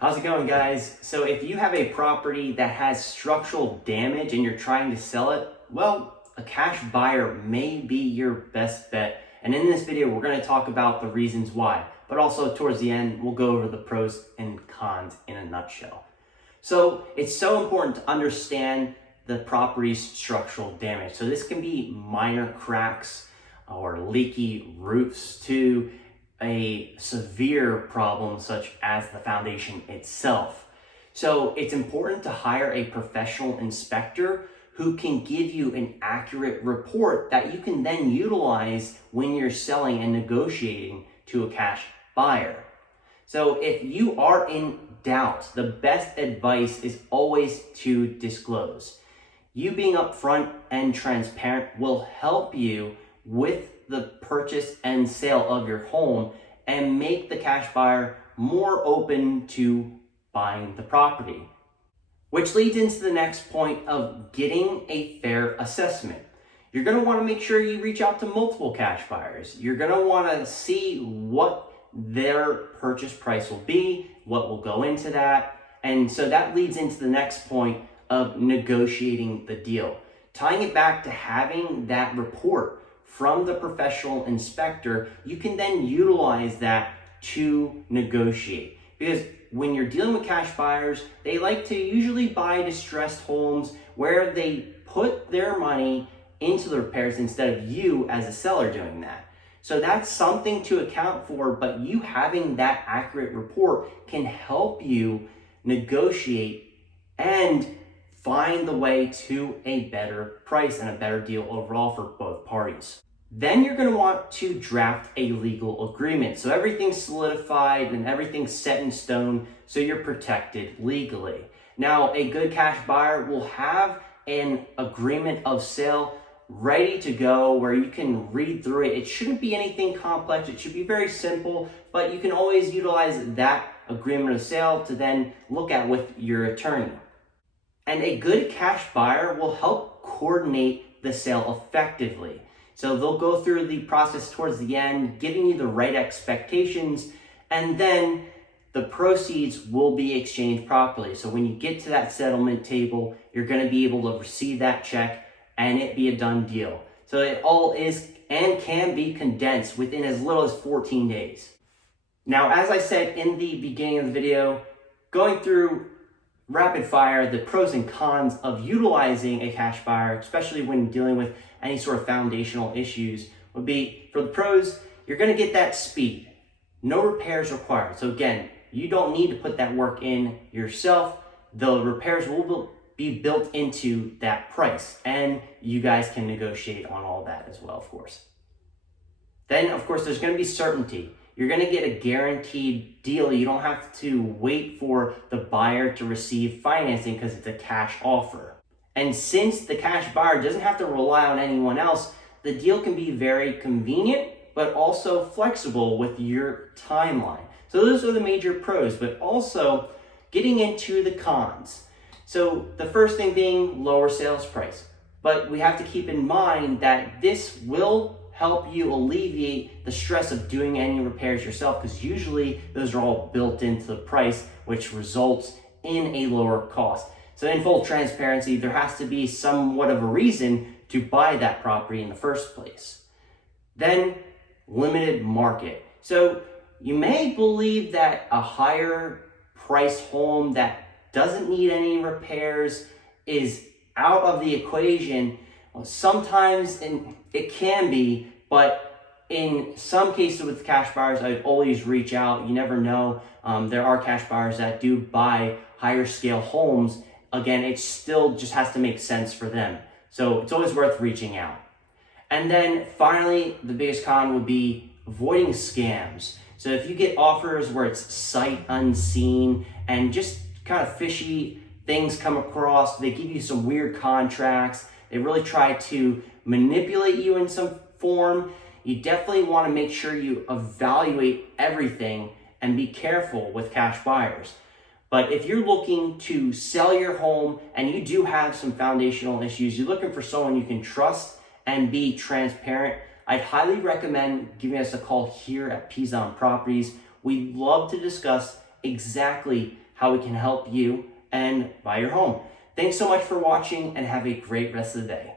How's it going, guys? So if you have a property that has structural damage and you're trying to sell it, well, a cash buyer may be your best bet. And in this video, we're going to talk about the reasons why, but also towards the end, we'll go over the pros and cons in a nutshell. So it's so important to understand the property's structural damage. So this can be minor cracks or leaky roofs to a severe problem such as the foundation itself. So it's important to hire a professional inspector who can give you an accurate report that you can then utilize when you're selling and negotiating to a cash buyer. So if you are in doubt, the best advice is always to disclose. You being upfront and transparent will help you with the purchase and sale of your home and make the cash buyer more open to buying the property. Which leads into the next point of getting a fair assessment. You're going to want to make sure you reach out to multiple cash buyers. You're going to want to see what their purchase price will be, what will go into that. And so that leads into the next point of negotiating the deal. Tying it back to having that report from the professional inspector, you can then utilize that to negotiate. Because when you're dealing with cash buyers, they like to usually buy distressed homes where they put their money into the repairs instead of you as a seller doing that. So that's something to account for, but you having that accurate report can help you negotiate and find the way to a better price and a better deal overall for both parties. Then you're going to want to draft a legal agreement. So everything's solidified and everything's set in stone so you're protected legally. Now, a good cash buyer will have an agreement of sale ready to go where you can read through it. It shouldn't be anything complex. It should be very simple, but you can always utilize that agreement of sale to then look at with your attorney. And a good cash buyer will help coordinate the sale effectively. So they'll go through the process towards the end, giving you the right expectations, and then the proceeds will be exchanged properly. So when you get to that settlement table, you're going to be able to receive that check and it be a done deal. So it all is and can be condensed within as little as 14 days. Now, as I said in the beginning of the video, going through rapid fire, the pros and cons of utilizing a cash buyer, especially when dealing with any sort of foundational issues, would be, for the pros, you're going to get that speed. No repairs required. So again, you don't need to put that work in yourself. The repairs will be built into that price, and you guys can negotiate on all that as well, of course. Then, of course, there's going to be certainty. You're going to get a guaranteed deal. You don't have to wait for the buyer to receive financing because it's a cash offer. And since the cash buyer doesn't have to rely on anyone else, the deal can be very convenient, but also flexible with your timeline. So those are the major pros, but also getting into the cons. So the first thing being lower sales price. But we have to keep in mind that this will help you alleviate the stress of doing any repairs yourself, because usually those are all built into the price, which results in a lower cost. So in full transparency, there has to be somewhat of a reason to buy that property in the first place. Then limited market. So you may believe that a higher priced home that doesn't need any repairs is out of the equation. Well, sometimes it can be, but in some cases with cash buyers, I'd always reach out. You never know. There are cash buyers that do buy higher scale homes. Again, it still just has to make sense for them. So it's always worth reaching out. And then finally, the biggest con would be avoiding scams. So if you get offers where it's sight unseen and just kind of fishy things come across, they give you some weird contracts, they really try to manipulate you in some form, you definitely want to make sure you evaluate everything and be careful with cash buyers. But if you're looking to sell your home and you do have some foundational issues, you're looking for someone you can trust and be transparent, I'd highly recommend giving us a call here at Pezon Properties. We'd love to discuss exactly how we can help you and buy your home. Thanks so much for watching and have a great rest of the day.